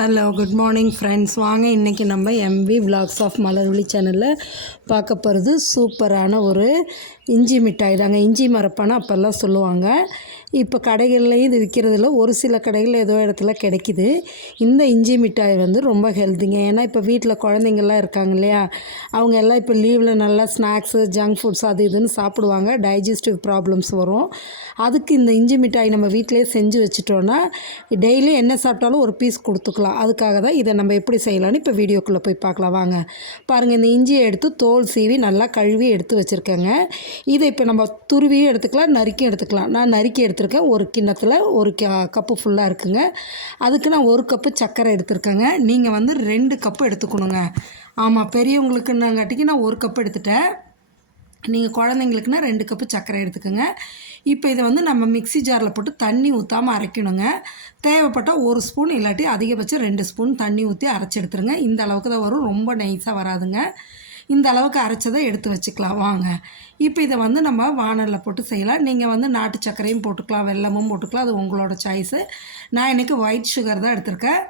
Hello good morning friends. வாங்க இன்றைக்கி நம்ம எம்வி விலாக்ஸ் ஆஃப் மலர்விழி சேனலில் பார்க்க போகிறது சூப்பரான ஒரு இஞ்சி மிட்டாய் தாங்க. இஞ்சி மரப்பானை அப்போல்லாம் சொல்லுவாங்க. இப்போ கடைகள்லேயும் இது விற்கிறதில்ல, ஒரு சில கடைகளில் ஏதோ இடத்துல கிடைக்கிது. இந்த இஞ்சி மிட்டாய் வந்து ரொம்ப ஹெல்த்திங்க. ஏன்னா இப்போ வீட்டில் குழந்தைங்கள்லாம் இருக்காங்க இல்லையா, அவங்க எல்லாம் இப்போ லீவில் நல்லா ஸ்நாக்ஸு ஜங்க் ஃபுட்ஸ் அது இதுன்னு சாப்பிடுவாங்க, டைஜஸ்டிவ் ப்ராப்ளம்ஸ் வரும். அதுக்கு இந்த இஞ்சி மிட்டாய் நம்ம வீட்டிலே செஞ்சு வச்சுட்டோன்னா டெய்லி என்ன சாப்பிட்டாலும் ஒரு பீஸ் கொடுத்துக்கலாம். அதுக்காக தான் இதை நம்ம எப்படி செய்யலான்னு இப்போ வீடியோக்குள்ளே போய் பார்க்கலாம் வாங்க. பாருங்கள், இந்த இஞ்சியை எடுத்து தோல் சீவி நல்லா கழுவி எடுத்து வச்சுருக்கேங்க. இதை இப்போ நம்ம துருவியும் எடுத்துக்கலாம், நறுக்கியும் எடுத்துக்கலாம். நான் நறுக்கி எடுத்துருக்கேன். ஒரு கிண்ணத்தில் ஒரு கப்பு ஃபுல்லாக இருக்குங்க. அதுக்கு நான் 1 கப்பு சர்க்கரை எடுத்துருக்கேங்க. நீங்கள் வந்து 2 கப்பு எடுத்துக்கணுங்க. ஆமாம், பெரியவங்களுக்குன்னாங்காட்டிக்கு நான் 1 கப்பு எடுத்துட்டேன். நீங்கள் குழந்தைங்களுக்குன்னா 2 கப்பு சர்க்கரை எடுத்துக்கோங்க. இப்போ இதை வந்து நம்ம மிக்ஸி ஜாரில் போட்டு தண்ணி ஊற்றாமல் அரைக்கணுங்க. தேவைப்பட்டால் 1 ஸ்பூன் இல்லாட்டி அதிகபட்சம் 2 ஸ்பூன் தண்ணி ஊற்றி அரைச்சி எடுத்துருங்க. இந்த அளவுக்கு தான் வரும், ரொம்ப நைஸாக வராதுங்க. இந்த அளவுக்கு அரைச்சதை எடுத்து வச்சுக்கலாம் வாங்க. இப்போ இதை வந்து நம்ம வானலில் போட்டு செய்யலாம். நீங்கள் வந்து நாட்டு சர்க்கரையும் போட்டுக்கலாம், வெல்லமும் போட்டுக்கலாம், அது உங்களோட சாய்ஸு. நான் இன்றைக்கி ஒயிட் சுகர் தான் எடுத்திருக்கேன்.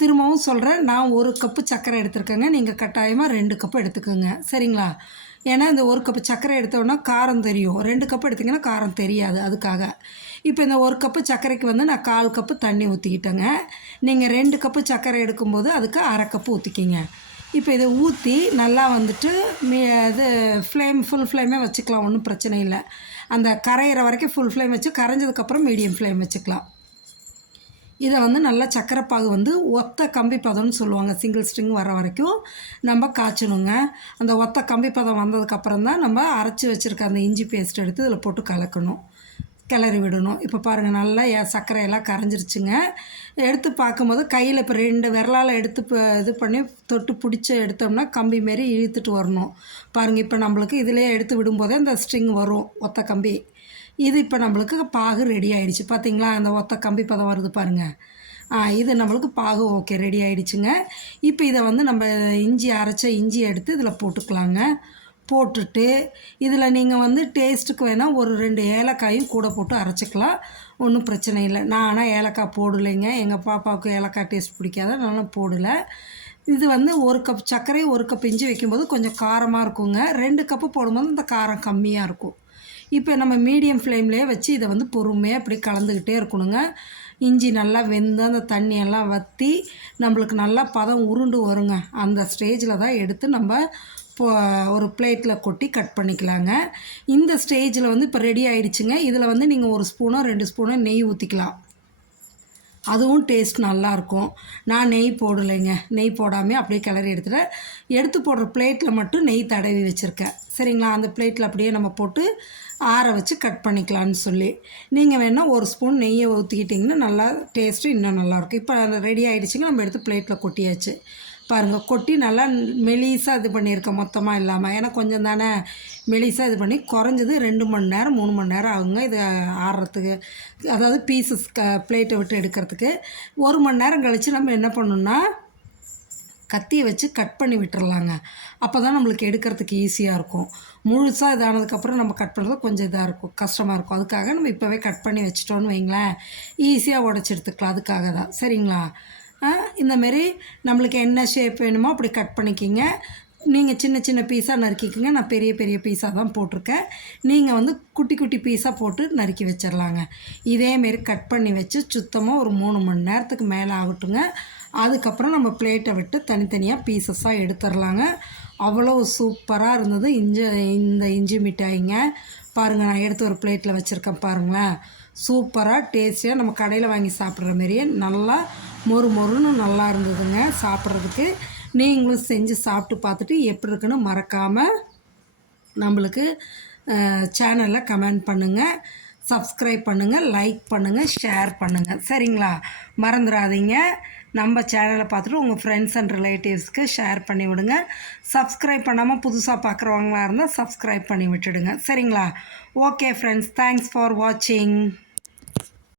திரும்பவும் சொல்கிறேன், நான் 1 கப்பு சர்க்கரை எடுத்திருக்கேங்க. நீங்கள் கட்டாயமாக 2 கப்பு எடுத்துக்கோங்க, சரிங்களா? ஏன்னா இந்த 1 கப்பு சர்க்கரை எடுத்தோன்னா காரம் தெரியும், 2 கப்பு எடுத்திங்கன்னா காரம் தெரியாது, அதுக்காக. இப்போ இந்த 1 கப்பு சர்க்கரைக்கு வந்து நான் 1/4 கப்பு தண்ணி ஊற்றிக்கிட்டேங்க. நீங்கள் 2 கப்பு சர்க்கரை எடுக்கும்போது அதுக்கு 1/2 கப்பு ஊற்றிக்கிங்க. இப்போ இதை ஊற்றி நல்லா வந்துட்டு இது ஃபுல் ஃப்ளேமே வச்சுக்கலாம், ஒன்றும் பிரச்சனை இல்லை. அந்த கரையிற வரைக்கும் ஃபுல் ஃப்ளேம் வச்சு, கரைஞ்சதுக்கப்புறம் மீடியம் ஃப்ளேம் வச்சுக்கலாம். இதை வந்து நல்லா சர்க்கரை பாகு வந்து ஒத்த கம்பி பதம்னு சொல்லுவாங்க, சிங்கிள் ஸ்ட்ரிங் வர வரைக்கும் நம்ம காய்ச்சணுங்க. அந்த ஒத்த கம்பி பதம் வந்ததுக்கப்புறம் தான் நம்ம அரைச்சி வச்சுருக்க அந்த இஞ்சி பேஸ்ட் எடுத்து இதில் போட்டு கலக்கணும், கிளறி விடணும். இப்போ பாருங்கள், நல்லா சர்க்கரையெல்லாம் கரைஞ்சிருச்சுங்க. எடுத்து பார்க்கும்போது கையில் இப்போ 2 விரலால் எடுத்து இது பண்ணி தொட்டு பிடிச்சி எடுத்தோம்னா கம்பி மாரி இழுத்துட்டு வரணும். பாருங்கள், இப்போ நம்மளுக்கு இதிலே எடுத்து விடும்போதே இந்த ஸ்ட்ரிங் வரும், ஒத்த கம்பி. இது இப்போ நம்மளுக்கு பாகு ரெடி ஆகிடுச்சு. பார்த்திங்களா, அந்த ஒத்த கம்பி பதம் வருது பாருங்கள். இது நம்மளுக்கு பாகு ஓகே, ரெடி ஆகிடுச்சுங்க. இப்போ இதை வந்து நம்ம அரைச்ச இஞ்சி எடுத்து இதில் போட்டுக்கலாங்க. போட்டுட்டு இதில் நீங்கள் வந்து டேஸ்ட்டுக்கு வேணால் ஒரு 2 ஏலக்காயும் கூட போட்டு அரைச்சிக்கலாம், ஒன்றும் பிரச்சனை இல்லை. நான் ஆனால் ஏலக்காய் போடலைங்க, எங்கள் பாப்பாவுக்கு ஏலக்காய் டேஸ்ட் பிடிக்காத, அதனால் போடலை. இது வந்து 1 கப் சர்க்கரை 1 கப் இஞ்சி வைக்கும்போது கொஞ்சம் காரமாக இருக்குங்க. 2 கப்பு போடும்போது இந்த காரம் கம்மியாக இருக்கும். இப்போ நம்ம மீடியம் ஃப்ளேம்லேயே வச்சு இதை வந்து பொறுமையாக இப்படி கலந்துக்கிட்டே இருக்கணுங்க. இஞ்சி நல்லா வெந்து அந்த தண்ணியெல்லாம் வற்றி நம்மளுக்கு நல்லா பதம் உருண்டு வருங்க. அந்த ஸ்டேஜில் தான் எடுத்து நம்ம ஒரு பிளேட்டில் கொட்டி கட் பண்ணிக்கலாங்க. இந்த ஸ்டேஜில் வந்து இப்போ ரெடி ஆகிடுச்சுங்க. இதில் வந்து நீங்கள் 1 ஸ்பூனோ 2 ஸ்பூனோ நெய் ஊற்றிக்கலாம், அதுவும் டேஸ்ட் நல்லாயிருக்கும். நான் நெய் போடலைங்க, நெய் போடாமல் அப்படியே கிளறி எடுத்துகிட்டேன். எடுத்து போடுற பிளேட்டில் மட்டும் நெய் தடவி வச்சுருக்கேன், சரிங்களா? அந்த பிளேட்டில் அப்படியே நம்ம போட்டு ஆற வச்சு கட் பண்ணிக்கலான்னு சொல்லி. நீங்கள் வேணால் 1 ஸ்பூன் நெய்யை ஊற்றிக்கிட்டிங்கன்னா நல்லா டேஸ்ட்டு இன்னும் நல்லாயிருக்கும். இப்போ ரெடி ஆகிடுச்சிங்க, நம்ம எடுத்து பிளேட்டில் கொட்டியாச்சு. பாருங்கள், கொட்டி நல்லா மெலிசாக இது பண்ணியிருக்கேன், மொத்தமாக இல்லாமல். ஏன்னா கொஞ்சம் தானே மெலிசாக இது பண்ணி, குறைஞ்சது 2 மணி நேரம் 3 மணி நேரம் ஆகுங்க இது ஆறுறதுக்கு. அதாவது பீசஸ் பிளேட்டை விட்டு எடுக்கிறதுக்கு 1 மணி நேரம் கழித்து நம்ம என்ன பண்ணணுன்னா கத்தியை வச்சு கட் பண்ணி விட்டுறலாங்க. அப்போ தான் நம்மளுக்கு எடுக்கிறதுக்கு ஈஸியாக இருக்கும். முழுசாக இதானதுக்கப்புறம் நம்ம கட் பண்ணுறது கொஞ்சம் இதாக இருக்கும், கஷ்டமாக இருக்கும். அதுக்காக நம்ம இப்போவே கட் பண்ணி வச்சிட்டோன்னு வைங்களேன், ஈஸியாக உடச்சி எடுத்துக்கலாம். அதுக்காக தான், சரிங்களா? இந்தமாரி நம்மளுக்கு என்ன ஷேப் வேணுமோ அப்படி கட் பண்ணிக்கிங்க. நீங்கள் சின்ன சின்ன பீஸாக நறுக்கிக்கிங்க. நான் பெரிய பெரிய பீஸாக தான் போட்டிருக்கேன். நீங்கள் வந்து குட்டி குட்டி பீஸாக போட்டு நறுக்கி வச்சிடலாங்க. இதேமாரி கட் பண்ணி வச்சு சுத்தமாக ஒரு 3 மணி நேரத்துக்கு மேலே ஆகட்டுங்க. அதுக்கப்புறம் நம்ம பிளேட்டை விட்டு தனித்தனியாக பீசஸாக எடுத்துடலாங்க. அவ்வளோ சூப்பராக இருந்தது இந்த இஞ்சி மிட்டாய்ங்க. பாருங்கள், நான் எடுத்து ஒரு பிளேட்டில் வச்சுருக்கேன் பாருங்களேன். சூப்பராக டேஸ்டியாக நம்ம கடையில் வாங்கி சாப்பிட்ற மாதிரியே நல்லா மொறு மொறுன்னு நல்லா இருந்ததுங்க சாப்பிட்றதுக்கு. நீங்களும் செஞ்சு சாப்பிட்டு பார்த்துட்டு எப்படி இருக்குன்னு மறக்காமல் நம்மளுக்கு சேனலில் கமெண்ட் பண்ணுங்கள், சப்ஸ்கிரைப் பண்ணுங்கள், லைக் பண்ணுங்கள், ஷேர் பண்ணுங்கள், சரிங்களா? மறந்துடாதீங்க. நம்ம சேனலை பார்த்துட்டு உங்கள் ஃப்ரெண்ட்ஸ் அண்ட் ரிலேட்டிவ்ஸ்க்கு ஷேர் பண்ணி விடுங்க. சப்ஸ்கிரைப் பண்ணாமல் புதுசாக பார்க்குறவங்களா இருந்தால் சப்ஸ்கிரைப் பண்ணி விட்டுடுங்க, சரிங்களா? ஓகே ஃப்ரெண்ட்ஸ், தேங்க்ஸ் ஃபார் வாட்சிங்.